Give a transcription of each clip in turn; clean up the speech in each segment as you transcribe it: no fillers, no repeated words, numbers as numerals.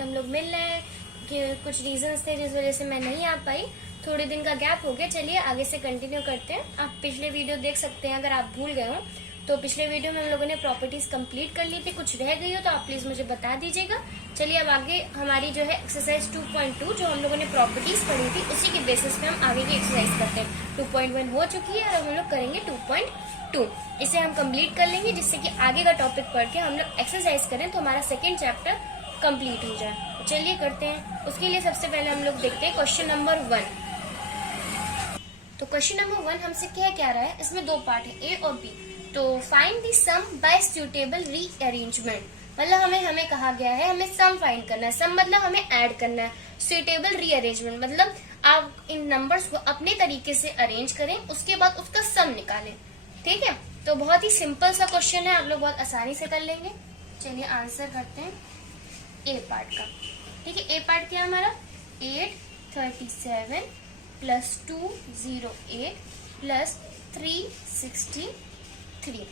बाद हम लोग मिल रहे हैं कि कुछ रीजंस थे जिस वजह से मैं नहीं आ पाई, थोड़े दिन का गैप हो गया। चलिए आगे से कंटिन्यू करते हैं। आप पिछले वीडियो देख सकते हैं अगर आप भूल गए हो तो। पिछले वीडियो में हम लोगों ने प्रॉपर्टीज कंप्लीट कर ली थी, कुछ रह गई हो तो आप प्लीज मुझे बता दीजिएगा। चलिए अब आगे हमारी जो है एक्सरसाइज 2.2 जो हम लोगों ने प्रॉपर्टीज पढ़ी थी उसी के बेसिस पे हम आगे की एक्सरसाइज करते हैं। 2.1 हो चुकी है और अब हम लोग करेंगे 2.2। इसे हम कंप्लीट कर लेंगे जिससे कि आगे का टॉपिक पढ़ के हम लोग एक्सरसाइज करें तो हमारा सेकेंड चैप्टर कंप्लीट हो जाए। तो चलिए करते हैं। उसके लिए सबसे पहले हम लोग देखते हैं क्वेश्चन नंबर 1। तो क्वेश्चन नंबर 1 हमसे क्या रहा है, इसमें दो पार्ट है, ए और बी। तो find the sum by suitable rearrangement, मतलब हमें कहा गया है हमें सम फाइंड करना है। सम मतलब हमें ऐड करना है। सुटेबल रीअरेंजमेंट मतलब आप इन नंबर्स को अपने तरीके से अरेंज करें, उसके बाद उसका सम निकालें। ठीक है, तो बहुत ही सिंपल सा क्वेश्चन है, आप लोग बहुत आसानी से कर लेंगे। चलिए आंसर करते हैं ए पार्ट का। ठीक है, ए पार्ट क्या है हमारा, 837 प्लस 208 प्लस 363।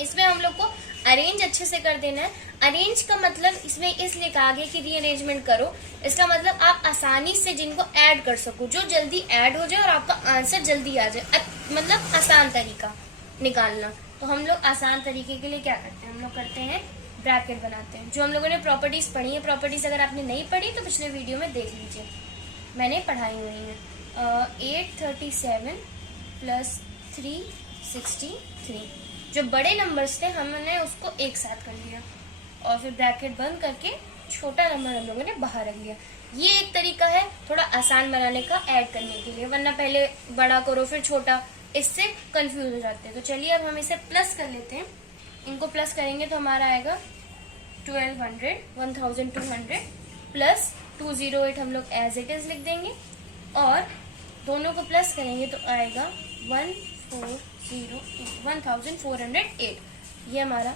इसमें हम लोग को अरेंज अच्छे से कर देना है। अरेंज का मतलब इसमें इसलिए कहा गया कि रीअरेंजमेंट करो, इसका मतलब आप आसानी से जिनको ऐड कर सको, जो जल्दी ऐड हो जाए और आपका आंसर जल्दी आ जाए, मतलब आसान तरीका निकालना। तो हम लोग आसान तरीके के लिए क्या करते हैं, हम लोग करते हैं ब्रैकेट बनाते हैं। जो हम लोगों ने प्रॉपर्टीज पढ़ी है, प्रॉपर्टीज अगर आपने नहीं पढ़ी तो पिछले वीडियो में देख लीजिए, मैंने पढ़ाई हुई है। 837 प्लस 363, जो बड़े नंबर्स थे हमने उसको एक साथ कर लिया और फिर ब्रैकेट बंद करके छोटा नंबर हम लोगों ने बाहर रख लिया। ये एक तरीका है थोड़ा आसान बनाने का ऐड करने के लिए, वरना पहले बड़ा करो फिर छोटा, इससे कंफ्यूज हो जाते हैं। तो चलिए अब हम इसे प्लस कर लेते हैं। इनको प्लस करेंगे तो हमारा आएगा 1200 प्लस 208 हम लोग एज इट इज लिख देंगे और दोनों को प्लस करेंगे तो आएगा 1408। ये हमारा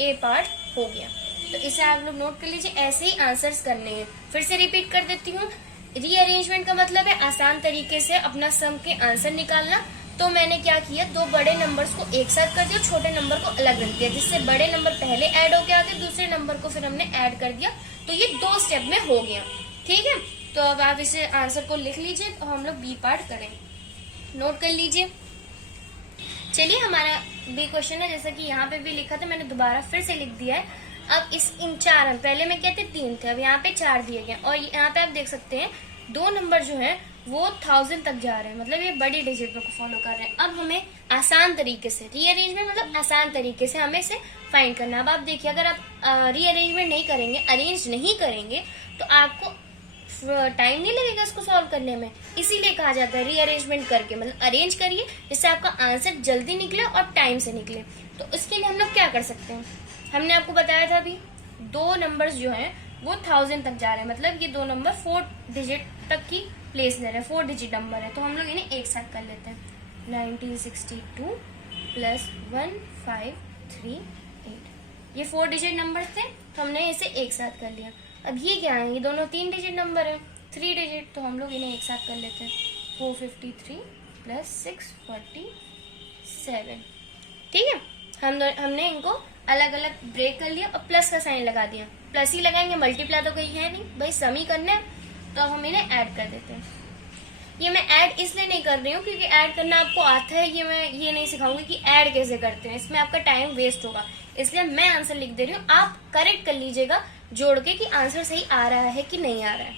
ए पार्ट हो गया। तो इसे आप लोग नोट कर लीजिए, ऐसे ही आंसर्स करने हैं। फिर से रिपीट कर देती हूँ, रीअरेंजमेंट का मतलब है आसान तरीके से अपना सम के आंसर निकालना। तो मैंने क्या किया, दो बड़े नंबर्स को एक साथ कर दिया, छोटे नंबर को अलग रख दिया, जिससे बड़े नंबर पहले ऐड होके आगे, दूसरे नंबर को फिर हमने ऐड कर दिया। तो ये 2 स्टेप में हो गया। ठीक है, तो अब आप इसे आंसर को लिख लीजिए तो हम लोग बी पार्ट करें, नोट कर लीजिए। चलिए हमारा बी क्वेश्चन है, जैसा कि यहाँ पे भी लिखा था, मैंने दोबारा फिर से लिख दिया है। अब इन 4 पहले में क्या थे, 3 थे, अब यहाँ पे 4 दिए गए और यहाँ पे आप देख सकते हैं 2 नंबर जो है वो 1000 तक जा रहे हैं, मतलब ये बड़ी डिजिट को फॉलो कर रहे हैं। अब हमें आसान तरीके से रीअरेंजमेंट मतलब आसान तरीके से हमें इसे फाइंड करना। अब आप देखिए, अगर आप रीअरेंजमेंट नहीं करेंगे, अरेंज नहीं करेंगे तो आपको टाइम नहीं लगेगा इसको सॉल्व करने में। इसीलिए कहा जाता है रीअरेंजमेंट करके, मतलब अरेंज करिए जिससे आपका आंसर जल्दी निकले और टाइम से निकले। तो इसके लिए हम लोग क्या कर सकते हैं, हमने आपको बताया था अभी 2 नंबर्स जो हैं वो 1000 तक जा रहे हैं, मतलब ये 2 नंबर 4 डिजिट तक की प्लेस ले रहे हैं, 4 डिजिट नंबर है। तो हम लोग इन्हें एक साथ कर लेते हैं। 1962 प्लस 1538, ये 4 डिजिट नंबर थे तो हमने इसे एक साथ कर लिया। अब ये क्या है, ये दोनों 3 डिजिट नंबर है, 3 डिजिट, तो हम लोग इन्हें एक साथ कर लेते हैं। 453 प्लस 647। ठीक है, हमने इनको अलग अलग ब्रेक कर लिया और प्लस का साइन लगा दिया। प्लस ही लगाएंगे, मल्टीप्लाई तो कहीं है नहीं भाई, सम ही करना है, तो हम इन्हें ऐड कर देते हैं। ये मैं ऐड इसलिए नहीं कर रही हूँ क्योंकि ऐड करना आपको आता है, ये मैं ये नहीं सिखाऊंगी कि ऐड कैसे करते हैं, इसमें आपका टाइम वेस्ट होगा, इसलिए मैं आंसर लिख दे रही हूँ। आप करेक्ट कर लीजिएगा जोड़ के कि आंसर सही आ रहा है कि नहीं आ रहा है।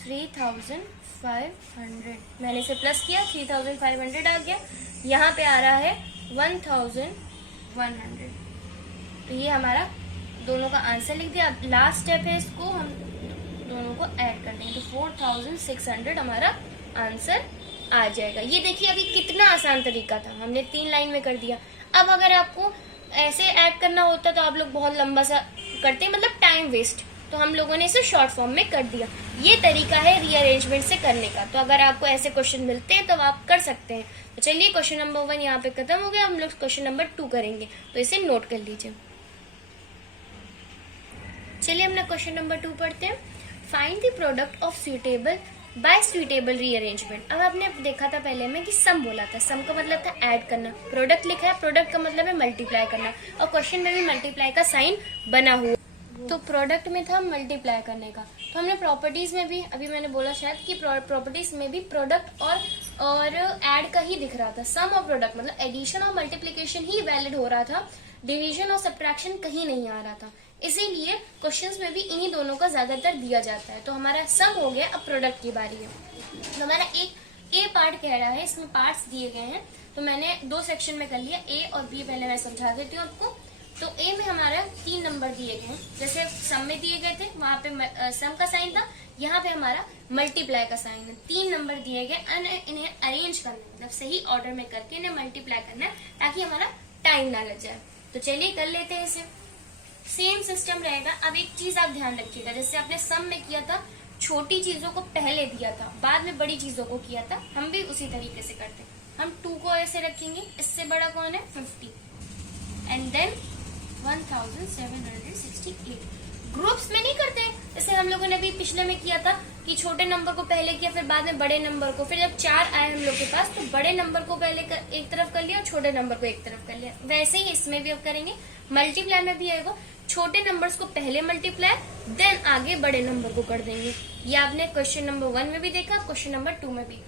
3500 मैंने इसे प्लस किया, 3500 आ गया, यहाँ पे आ रहा है 1100। तो ये हमारा दोनों का आंसर लिख दिया। अब लास्ट स्टेप है, इसको हम दोनों को ऐड कर देंगे तो 4600 हमारा आंसर आ जाएगा। ये देखिए अभी कितना आसान तरीका था, हमने 3 लाइन में कर दिया। अब अगर आपको ऐसे ऐड करना होता तो आप लोग बहुत लंबा सा करते, मतलब टाइम वेस्ट, तो हम लोगों ने इसे शॉर्ट फॉर्म में कर दिया। ये तरीका है रीअरेंजमेंट से करने का। तो अगर आपको ऐसे क्वेश्चन मिलते हैं तो आप कर सकते हैं। तो चलिए क्वेश्चन नंबर 1 यहाँ पे खत्म हो गया, हम लोग क्वेश्चन नंबर 2 करेंगे, तो इसे नोट कर लीजिए। चलिए अपना क्वेश्चन नंबर 2 पढ़ते हैं। Find the product of suitable bye suitable rearrangement. अब आपने देखा था पहले में कि सम बोला था, सम का मतलब था ऐड करना, प्रोडक्ट लिखा है, प्रोडक्ट का मतलब है मल्टीप्लाई करना, और क्वेश्चन में भी मल्टीप्लाई का साइन बना हुआ तो प्रोडक्ट में था मल्टीप्लाई करने का, तो हमने प्रॉपर्टीज में भी, अभी मैंने बोला शायद कि प्रॉपर्टीज में भी प्रोडक्ट और ऐड का ही दिख रहा था, सम और प्रोडक्ट मतलब एडिशन और मल्टीप्लिकेशन ही वैलिड हो रहा था, डिवीजन और सब्ट्रैक्शन कहीं नहीं आ रहा था। इसीलिए क्वेश्चंस में भी इन्हीं दोनों का ज्यादातर दिया जाता है। तो हमारा सम हो गया, अब प्रोडक्ट की बारी है। तो हमारा एक ए पार्ट कह रहा है, इसमें पार्ट्स दिए गए हैं, तो मैंने 2 सेक्शन में कर लिया, ए और बी। पहले मैं समझा देती हूँ आपको। तो ए में हमारा 3 नंबर दिए गए हैं, जैसे सम में दिए गए थे, वहां पे सम का साइन था, यहाँ पे हमारा मल्टीप्लाई का साइन है। 3 नंबर दिए गए, इन्हें अरेंज करना है, मतलब सही ऑर्डर में करके इन्हें मल्टीप्लाई करना है ताकि हमारा टाइम ना लग जाए। तो चलिए कर लेते हैं इसे। सेम सिस्टम रहेगा। अब एक चीज आप ध्यान रखिएगा, जैसे आपने सम में किया था, छोटी चीजों को पहले दिया था, बाद में बड़ी चीजों को किया था, हम भी उसी तरीके से करते हैं। हम 2 को ऐसे रखेंगे, इससे बड़ा कौन है 50, एंड देन 1768। ग्रुप्स में नहीं करते, जैसे हम लोगों ने अभी पिछले में किया था कि छोटे नंबर को पहले किया, फिर बाद में बड़े नंबर को, फिर जब 4 आए हम लोग के पास तो बड़े नंबर को पहले एक तरफ कर लिया और छोटे नंबर को एक तरफ कर लिया। वैसे ही इसमें भी अब करेंगे। मल्टीप्लाई में भी आएगा, छोटे नंबर्स को पहले मल्टीप्लाई, देन आगे बड़े नंबर को कर देंगे। ये आपने क्वेश्चन नंबर 1 में भी देखा, क्वेश्चन नंबर 2 में भी।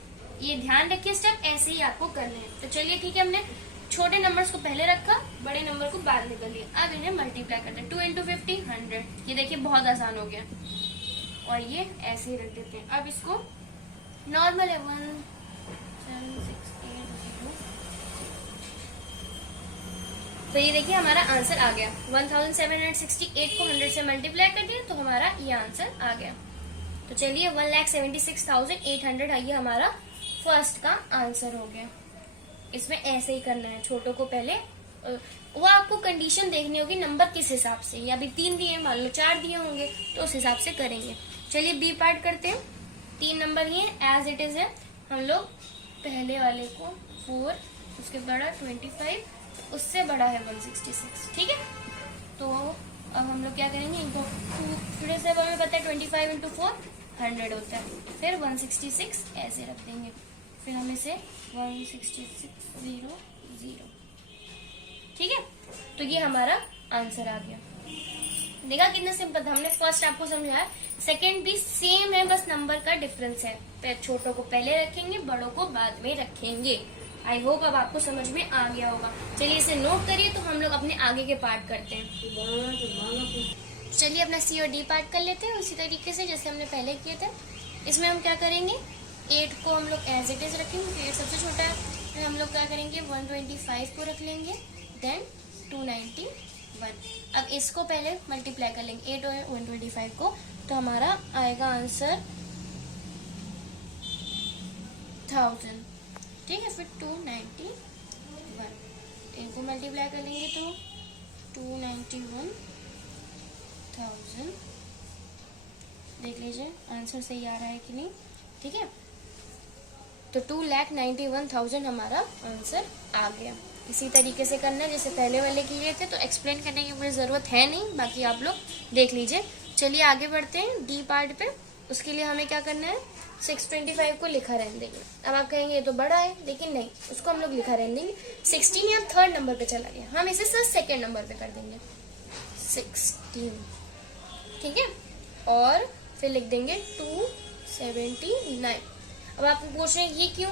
ये ध्यान रखिए, स्टेप ऐसे ही आपको करने हैं। तो चलिए ठीक है, हमने छोटे नंबर्स को पहले रखा, बड़े नंबर को बाद में कर लिया। अब इन्हें मल्टीप्लाई करते हैं। 2 × 50 100। ये देखिए बहुत आसान हो गया, और ये ऐसे ही रख देते हैं। अब इसको नॉर्मल है 1 7 6 8 0। तो ये देखिए हमारा आंसर आ गया। 1768 को 100 से मल्टीप्लाई कर दिया तो हमारा ये आंसर आ गया। तो चलिए 1,76,800 ये हमारा फर्स्ट का आंसर हो गया। इसमें ऐसे ही करना है, छोटों को पहले, वो आपको कंडीशन देखनी होगी नंबर किस हिसाब से, या अभी 3 दिए मान लो 4 दिए होंगे तो उस हिसाब से करेंगे। चलिए बी पार्ट करते हैं। 3 नंबर ही एज इट इज है। हम लोग पहले वाले को 4, उसके बड़ा 25, उससे बड़ा है 166। ठीक है, तो अब हम लोग क्या करेंगे, इनको फिर से हमें पता है 25 × 4 100 होता है, फिर 166 ऐसे रख देंगे, फिर हम इसे 166 0 0। ठीक है, तो ये हमारा आंसर आ गया। देखा कितना सिंपल था, हमने फर्स्ट आपको समझाया, सेकंड भी सेम है, बस नंबर का डिफरेंस है। छोटों को पहले रखेंगे, बड़ों को बाद में रखेंगे। आई होप अब आपको समझ में आ गया होगा। चलिए इसे नोट करिए, तो हम लोग अपने आगे के पार्ट करते हैं। चलिए अपना सी और डी पार्ट कर लेते हैं उसी तरीके से जैसे हमने पहले किए थे। इसमें हम क्या करेंगे, 8 को हम लोग एज इट इज रखेंगे, 8 सबसे छोटा है। फिर हम लोग क्या करेंगे, 125 को रख लेंगे, देन 291। अब इसको पहले मल्टीप्लाई कर लेंगे 8 और 125 को, तो हमारा आएगा आंसर 1000। ठीक है, फिर 291, इनको मल्टीप्लाई कर लेंगे तो 291,000। देख लीजिए आंसर सही आ रहा है कि नहीं। ठीक है, तो 2,91,000 हमारा आंसर आ गया। इसी तरीके से करना है जैसे पहले वाले किए थे, तो एक्सप्लेन करने की मुझे ज़रूरत है नहीं, बाकी आप लोग देख लीजिए। चलिए आगे बढ़ते हैं डी पार्ट पे। उसके लिए हमें क्या करना है, 625 को लिखा रहने देंगे। अब आप कहेंगे ये तो बड़ा है, लेकिन नहीं, उसको हम लोग लिखा रहने देंगे। 16 यहाँ 3rd नंबर पे चला गया, हम इसे सिर्फ 2nd नंबर पे कर देंगे 16। ठीक है, और फिर लिख देंगे 279। अब आप पूछ रहे हैं ये क्यों,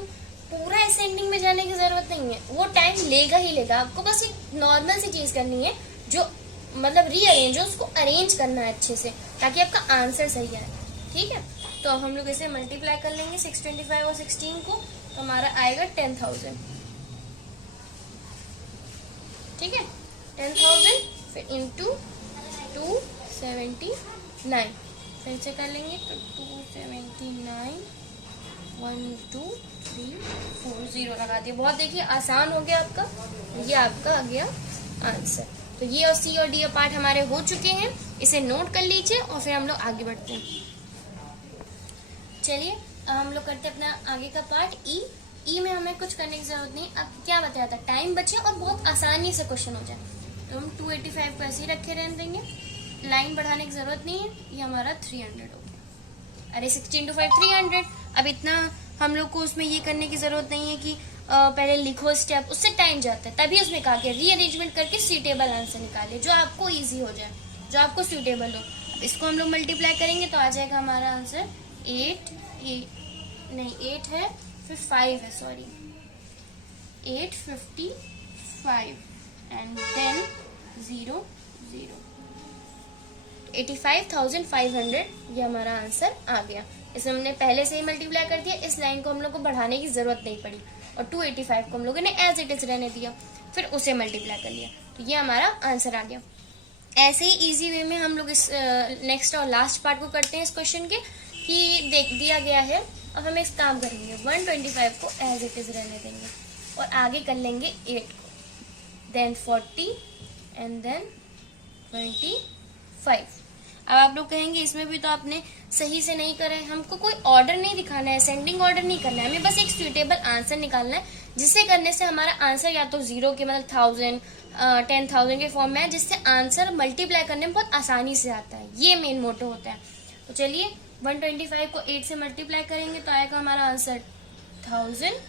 पूरा असेंडिंग में जाने की जरूरत नहीं है, वो टाइम लेगा ही लेगा। आपको बस एक नॉर्मल सी चीज करनी है, जो मतलब रीअरेंज हो, उसको अरेंज करना है अच्छे से, ताकि आपका आंसर सही आए। ठीक है, तो अब हम लोग इसे मल्टीप्लाई कर लेंगे 625 और 16 को, तो हमारा आएगा 10,000। ठीक है, 10,000 फिर इंटू 279, फिर से कर लेंगे तो 279 1 2 3 4 0 लगा दिए। बहुत देखिए आसान हो गया आपका, ये आपका आ गया आंसर। तो ये और सी और डी पार्ट हमारे हो चुके हैं, इसे नोट कर लीजिए और फिर हम लोग आगे बढ़ते हैं। चलिए हम लोग करते हैं अपना आगे का पार्ट ई में हमें कुछ करने की जरूरत नहीं। अब क्या बताया था, टाइम बचे और बहुत आसानी से क्वेश्चन हो जाए, तो हम 285 को ऐसे ही रखे रहने देंगे, लाइन बढ़ाने की जरूरत नहीं है। ये हमारा 300 हो गया। अरे 16 × 5 300। अब इतना हम लोग को उसमें ये करने की जरूरत नहीं है कि पहले लिखो स्टेप, उससे टाइम जाता है। तभी उसमें कहा कि रीअरेंजमेंट करके सीटेबल आंसर निकालिए जो आपको इजी हो जाए। जो आपको सूटेबल हो। अब इसको हम लोग मल्टीप्लाई करेंगे तो आ जाएगा हमारा आंसर 8 है, फिर 5 है, सॉरी 855 एंड देन 0 0, 85,500 ये हमारा आंसर आ गया। इसमें हमने पहले से ही मल्टीप्लाई कर दिया, इस लाइन को हम लोग को बढ़ाने की जरूरत नहीं पड़ी और 285 को हम लोगों ने एज इट इज रहने दिया, फिर उसे मल्टीप्लाई कर लिया, तो ये हमारा आंसर आ गया। ऐसे ही इजी वे में हम लोग इस नेक्स्ट और लास्ट पार्ट को करते हैं इस क्वेश्चन के, कि देख दिया गया है। अब हम इस काम करेंगे 125 को एज इट इज रहने देंगे और आगे कर लेंगे 8 को, देन 40 एंड देन 25। अब आप लोग कहेंगे इसमें भी तो आपने सही से नहीं करा है। हमको कोई ऑर्डर नहीं दिखाना है, असेंडिंग ऑर्डर नहीं करना है, हमें बस एक सुटेबल आंसर निकालना है, जिससे करने से हमारा आंसर या तो 0 के मतलब 1000 10,000 के फॉर्म में है, जिससे आंसर मल्टीप्लाई करने में बहुत आसानी से आता है। ये मेन मोटो होता है। तो चलिए 125 को 8 से मल्टीप्लाई करेंगे तो आएगा हमारा आंसर 1000,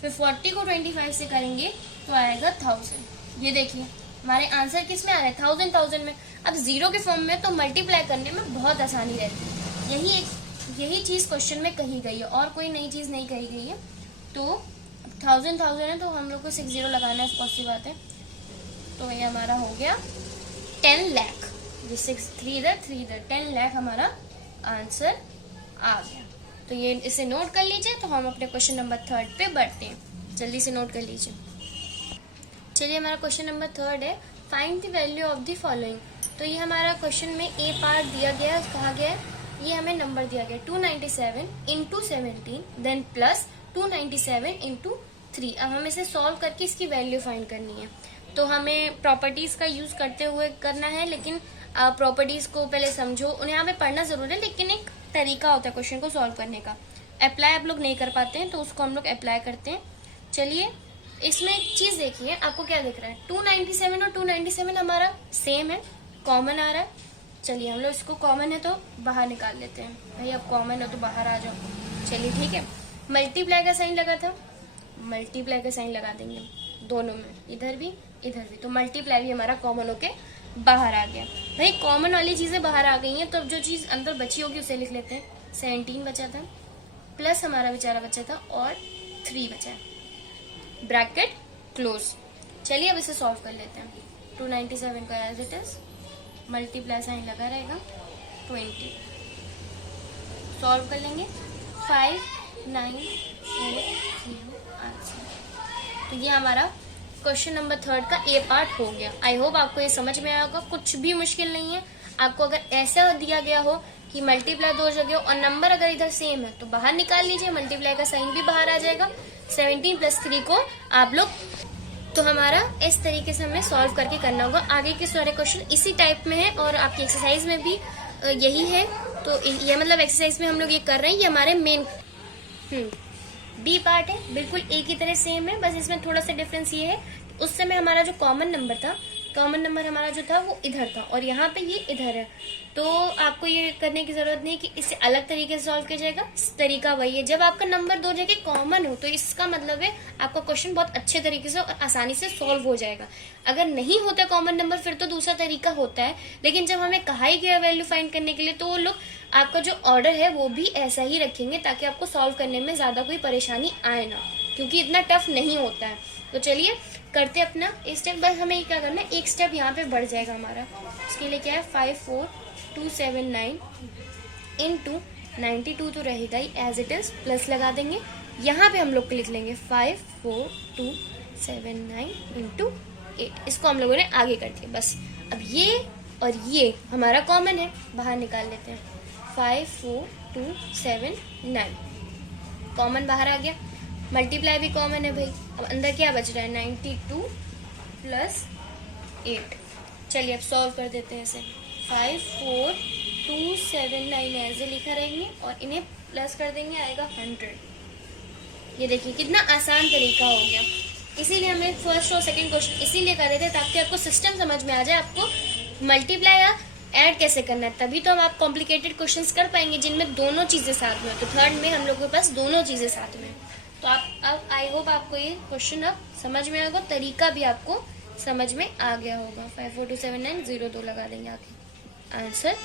फिर 40 को 25 से करेंगे तो आएगा 1000। ये देखिए हमारे आंसर किस में आ रहा है, 1000 में। अब 0 के फॉर्म में तो मल्टीप्लाई करने में बहुत आसानी रहती है। यही चीज क्वेश्चन में कही गई है और कोई नई चीज नहीं कही गई है। तो 1000 है तो हम लोग को 60 लगाना है, पॉसिबल बात है। तो ये हमारा हो गया 10 लाख, ये 6 3 इधर 3 इधर, 10 लाख हमारा आंसर आ गया। तो ये इसे नोट कर लीजिए। तो हम अपने क्वेश्चन नंबर 3 पे बढ़ते हैं, जल्दी से नोट कर लीजिए। चलिए हमारा क्वेश्चन नंबर 3 है, find the value of the following. तो ये हमारा क्वेश्चन में ए पार्ट दिया गया है, कहा गया है, ये हमें नंबर दिया गया 297 इंटू 17 देन प्लस 297 इंटू 3। अब हमें इसे सॉल्व करके इसकी वैल्यू फाइंड करनी है। तो हमें प्रॉपर्टीज का यूज करते हुए करना है, लेकिन प्रॉपर्टीज को पहले समझो, उन्हें हमें पढ़ना जरूर है, लेकिन एक तरीका होता है क्वेश्चन को सॉल्व करने का। अप्लाई आप लोग नहीं कर पाते हैं तो उसको हम लोग अप्लाई करते हैं। चलिए इसमें एक चीज देखिए, आपको क्या दिख रहा है, 297 और 297 हमारा सेम है, कॉमन आ रहा है। चलिए हम लोग इसको कॉमन है तो बाहर निकाल लेते हैं। भाई अब कॉमन है तो बाहर आ जाओ। चलिए ठीक है, मल्टीप्लाई का साइन लगा था, मल्टीप्लाई का साइन लगा देंगे दोनों में, इधर भी इधर भी, तो मल्टीप्लाई भी हमारा कॉमन होके बाहर आ गया। भाई कॉमन वाली चीजें बाहर आ गई हैं, तो अब जो चीज अंदर बची होगी उसे लिख लेते हैं। 17 बचा था, प्लस हमारा बेचारा बचा था और 3 बचा है, ब्रैकेट क्लोज। चलिए अब इसे सॉल्व कर लेते हैं। 297 का as it is, multiply sign लगा रहेगा, 20 सॉल्व कर लेंगे, 5940 आंसर। तो ये हमारा क्वेश्चन नंबर 3 का ए पार्ट हो गया। आई होप आपको ये समझ में आया होगा, कुछ भी मुश्किल नहीं है। आपको अगर ऐसा दिया गया हो कि मल्टीप्लाई 2 जगह हो और नंबर अगर इधर सेम है तो बाहर निकाल लीजिए, मल्टीप्लाई का साइन भी बाहर आ जाएगा। 17 + 3 को आप लोग, तो हमारा इस तरीके से हमें सॉल्व करके करना होगा। आगे के सारे क्वेश्चन इसी टाइप में है और आपकी एक्सरसाइज में भी यही है। तो ये मतलब एक्सरसाइज में हम लोग ये कर रहे हैं, ये हमारे मेन बी पार्ट है, बिल्कुल एक ही तरह सेम है, बस इसमें थोड़ा सा डिफरेंस ये है, उस समय हमारा जो कॉमन नंबर था, कॉमन नंबर हमारा जो था वो इधर था और यहाँ पे ये इधर है। तो आपको ये करने की जरूरत नहीं कि इससे अलग तरीके से सॉल्व किया जाएगा, तरीका वही है। जब आपका नंबर 2 जगह कॉमन हो तो इसका मतलब है आपका क्वेश्चन बहुत अच्छे तरीके से और आसानी से सॉल्व हो जाएगा। अगर नहीं होता कॉमन नंबर फिर तो दूसरा तरीका होता है, लेकिन जब हमें कहा ही गया वैल्यू फाइंड करने के लिए तो वो लोग आपका जो ऑर्डर है वो भी ऐसा ही रखेंगे ताकि आपको सॉल्व करने में ज्यादा कोई परेशानी आए ना, क्योंकि इतना टफ नहीं होता है। तो चलिए करते अपना स्टेप। बस हमें क्या करना है, एक स्टेप यहाँ पे बढ़ जाएगा हमारा। इसके लिए क्या है, 54279 इंटू 92 तो रहेगा ही एज इट इज, प्लस लगा देंगे। यहाँ पे हम लोग लिख लेंगे 54279 इंटू 8। इसको हम लोगों ने आगे कर दिया बस। अब ये और ये हमारा कॉमन है, बाहर निकाल लेते हैं। 54279 कॉमन बाहर आ गया, मल्टीप्लाई भी कॉमन है भाई। अब अंदर क्या बच रहा है, 92 + 8। चलिए अब सॉल्व कर देते हैं इसे। 54279 ऐसे लिखा रहेंगे और इन्हें प्लस कर देंगे, आएगा 100। ये देखिए कितना आसान तरीका हो गया। इसीलिए हमें फर्स्ट और सेकंड क्वेश्चन इसीलिए कर रहे थे ताकि आपको सिस्टम समझ में आ जाए, आपको मल्टीप्लाई या ऐड कैसे करना है। तभी तो हम आप कॉम्प्लिकेटेड क्वेश्चंस कर पाएंगे जिनमें दोनों चीजें साथ में। तो 3rd में हम लोग के पास दोनों चीजें साथ में। तो आप अब आई होप आपको ये क्वेश्चन अब समझ में आएगा, तरीका भी आपको समझ में आ गया होगा। 54279 02 लगा देंगे आगे, आंसर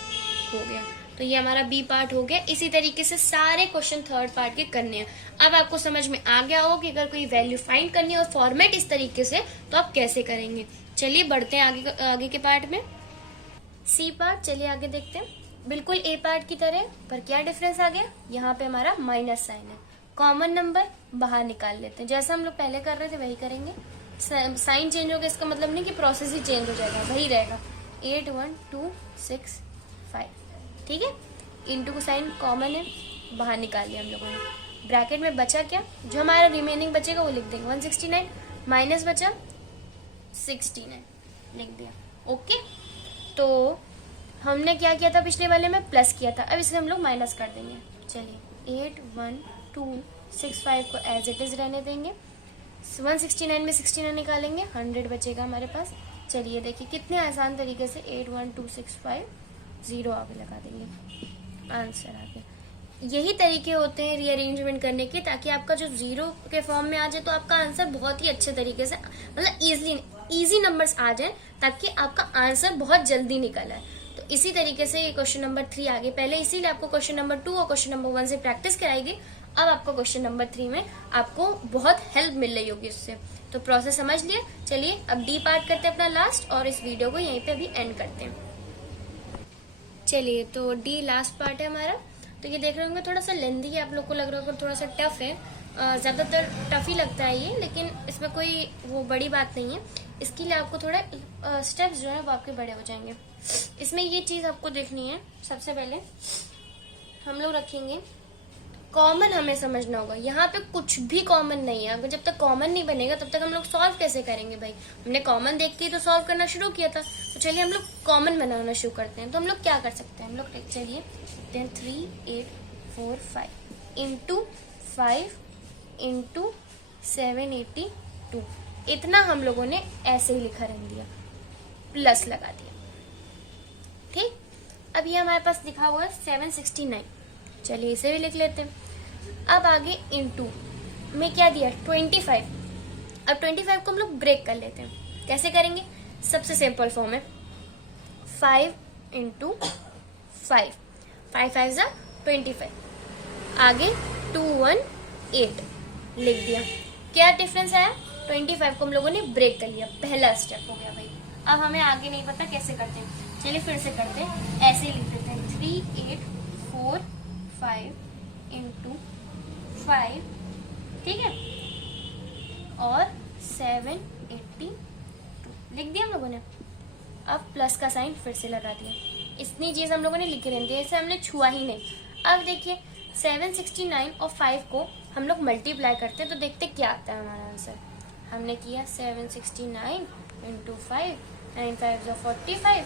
हो गया। तो ये हमारा बी पार्ट हो गया। इसी तरीके से सारे क्वेश्चन थर्ड पार्ट के करने हैं। अब आपको समझ में आ गया हो कि अगर कोई वैल्यू फाइंड करनी है और फॉर्मेट इस तरीके से, तो आप कैसे करेंगे। चलिए बढ़ते हैं आगे के पार्ट में। सी पार्ट, चलिए आगे देखते हैं। बिल्कुल ए पार्ट की तरह, पर क्या डिफरेंस आ गया, यहाँ पे हमारा माइनस साइन है। कॉमन नंबर बाहर निकाल लेते हैं, जैसा हम लोग पहले कर रहे थे वही करेंगे। साइन चेंज हो गया, इसका मतलब नहीं कि प्रोसेस ही चेंज हो जाएगा, वही रहेगा। 81265, ठीक है। इंटू को साइन कॉमन है, बाहर निकाल लिया हम लोगों ने। ब्रैकेट में बचा क्या, जो हमारा रिमेनिंग बचेगा वो लिख देंगे। 169 माइनस बचा 69, लिख दिया। ओके, तो हमने क्या किया था, पिछले वाले में प्लस किया था, अब इसे हम लोग माइनस कर देंगे। चलिए 81265 को एज इट इज रहने देंगे। 169 में 69 निकालेंगे, 100 बचेगा हमारे पास। चलिए देखिए कितने आसान तरीके से 81265 0 आगे लगा देंगे, आंसर आ गया। यही तरीके होते हैं रीअरेंजमेंट करने के, ताकि आपका जो जीरो के फॉर्म में आ जाए तो आपका आंसर बहुत ही अच्छे तरीके से, मतलब इजी नंबर्स आ जाए, ताकि आपका आंसर बहुत जल्दी निकल आए। तो इसी तरीके से ये क्वेश्चन नंबर 3 आगे, पहले इसीलिए आपको क्वेश्चन नंबर 2 और क्वेश्चन नंबर 1 से प्रैक्टिस कराएगी। अब आपको क्वेश्चन नंबर 3 में आपको बहुत हेल्प मिल रही होगी इससे। तो प्रोसेस समझ लिए। चलिए अब डी पार्ट करते हैं अपना लास्ट, और इस वीडियो को यहीं पे अभी एंड करते हैं। चलिए तो डी लास्ट पार्ट है हमारा। तो ये देख रहे होंगे थोड़ा सा लेंदी है, आप लोग को लग रहा होगा थोड़ा सा टफ है। ज़्यादातर टफ ही लगता है ये, लेकिन इसमें कोई वो बड़ी बात नहीं है। इसके लिए आपको थोड़ा स्टेप्स जो है वो आपके बड़े हो जाएंगे। इसमें ये चीज़ आपको देखनी है, सबसे पहले हम लोग रखेंगे कॉमन, हमें समझना होगा। यहाँ पे कुछ भी कॉमन नहीं है। अगर जब तक कॉमन नहीं बनेगा तब तक हम लोग सॉल्व कैसे करेंगे भाई। हमने कॉमन देख के तो सॉल्व करना शुरू किया था, तो चलिए हम लोग कॉमन बनाना शुरू करते हैं। तो हम लोग क्या कर सकते हैं, हम लोग चलिए 38445 इंटू 5 इंटू 782, इतना हम लोगों ने ऐसे ही लिखा रख दिया, प्लस लगा दिया, ठीक। अब ये हमारे पास लिखा हुआ है 769, चलिए इसे भी लिख लेते हैं। अब आगे इंटू में क्या दिया, 25। अब 25 को हम लोग ब्रेक कर लेते हैं। कैसे करेंगे, सबसे सिंपल फॉर्म है 5 इंटू 5, 5 5 जा 25, आगे 218 लिख दिया। क्या डिफरेंस आया, 25 को हम लोगों ने ब्रेक कर लिया, पहला स्टेप हो गया भाई। अब हमें आगे नहीं पता कैसे करते हैं, चलिए फिर से करते हैं, ऐसे ही लिख देते हैं 3845 इंटू 5, ठीक है, और 782 लिख दिया हम लोगों ने। अब प्लस का साइन फिर से लगा दिया। इतनी चीज हम लोगों ने लिखी रहती है, इसे हमने छुआ ही नहीं। अब देखिए 769 और 5 को हम लोग मल्टीप्लाई करते हैं, तो देखते क्या आता है हमारा आंसर। हमने किया 769 इंटू 5, 9 5 45,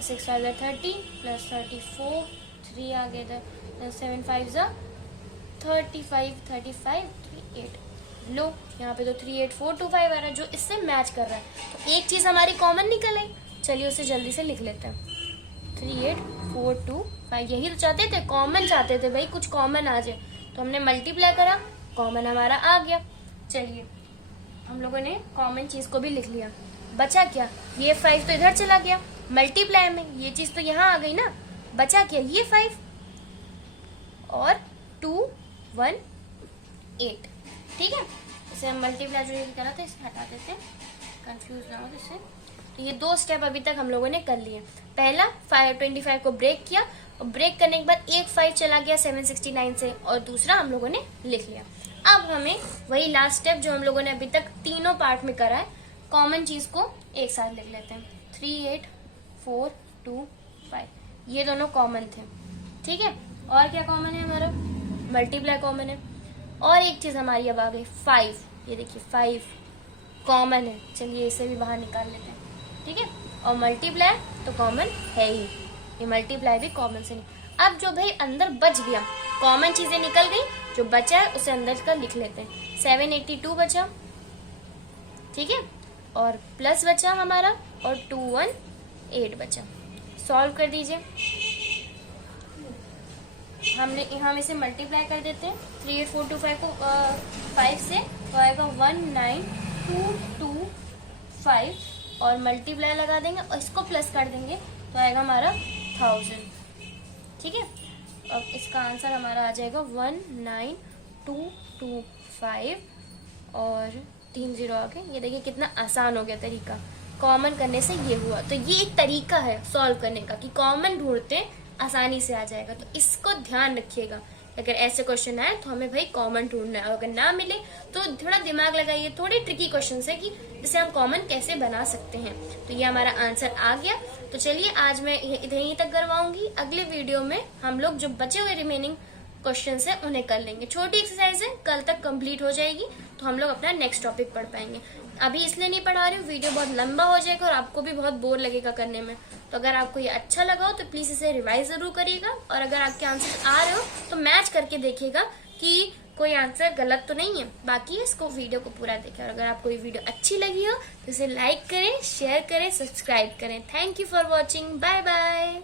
6 5 30 प्लस 34, 3 आ गया था, 7 5 35, 35 38, लो यहाँ पे तो 38425 आ रहा है, जो इससे मैच कर रहा है। तो एक चीज हमारी कॉमन निकल आई, चलिए उसे जल्दी से लिख लेते हैं 38425। यही तो चाहते थे, कॉमन चाहते थे भाई, कुछ कॉमन आ जाए। तो हमने मल्टीप्लाई करा, कॉमन हमारा आ गया। चलिए हम लोगों ने कॉमन चीज को भी लिख लिया, बचा क्या, ये 5 तो इधर चला गया, मल्टीप्लाई में ये चीज तो यहाँ आ गई ना, बचा क्या, ये 5 और 218, ठीक है। इसे हम मल्टीप्लाई जो करा था इसे हटा देते हैं, कंफ्यूज ना हो इससे। तो ये 2 स्टेप अभी तक हम लोगों ने कर लिए। पहला 525 को ब्रेक किया, और ब्रेक करने के बाद एक 5 चला गया 769 से, और दूसरा हम लोगों ने लिख लिया। अब हमें वही लास्ट स्टेप जो हम लोगों ने अभी तक तीनों पार्ट में करा है, कॉमन चीज को एक साथ लिख लेते हैं 38425, ये दोनों कॉमन थे, ठीक है। और क्या कॉमन है हमारा, मल्टीप्लाई कॉमन है, और एक चीज हमारी अब आ गई 5, ये देखिए 5 कॉमन है, चलिए इसे भी बाहर निकाल लेते हैं, ठीक है। और मल्टीप्लाई तो कॉमन है ही, ये मल्टीप्लाई भी कॉमन से नहीं। अब जो भाई अंदर बच गया, कॉमन चीजें निकल गई, जो बचा है उसे अंदर का लिख लेते हैं। 782 बचा, ठीक है, और प्लस बचा हमारा, और 218 बचा। सॉल्व कर दीजिए, हम इसे मल्टीप्लाई कर देते हैं। 38425 को 5 से तो आएगा 1922 5 और मल्टीप्लाई लगा देंगे और इसको प्लस कर देंगे तो आएगा हमारा 1000। ठीक है, अब इसका आंसर हमारा आ जाएगा 19225 और 3 0 आ गए। ये देखिए कितना आसान हो गया तरीका, कॉमन करने से ये हुआ। तो ये एक तरीका है सॉल्व करने का कि कॉमन ढूंढते आसानी से आ जाएगा। तो इसको ध्यान रखिएगा, अगर ऐसे क्वेश्चन आए तो हमें भाई कॉमन ढूंढना है, अगर ना मिले तो थोड़ा दिमाग लगाइए। थोड़ी ट्रिकी क्वेश्चन है कि जिसे हम कॉमन कैसे बना सकते हैं। तो ये हमारा आंसर आ गया। तो चलिए आज मैं इधर ही तक करवाऊंगी, अगले वीडियो में हम लोग जो बचे हुए रिमेनिंग क्वेश्चन है उन्हें कर लेंगे। छोटी एक्सरसाइज है, कल तक कंप्लीट हो जाएगी तो हम लोग अपना नेक्स्ट टॉपिक पढ़ पाएंगे। अभी इसलिए नहीं पढ़ा रही हूँ, वीडियो बहुत लंबा हो जाएगा और आपको भी बहुत बोर लगेगा करने में। तो अगर आपको ये अच्छा लगा हो तो प्लीज इसे रिवाइज जरूर करिएगा, और अगर आपके आंसर आ रहे हो तो मैच करके देखिएगा कि कोई आंसर गलत तो नहीं है। बाकी इसको वीडियो को पूरा देखें, और अगर आपको ये वीडियो अच्छी लगी हो तो इसे लाइक करें, शेयर करें, सब्सक्राइब करें। Thank you for watching, bye bye.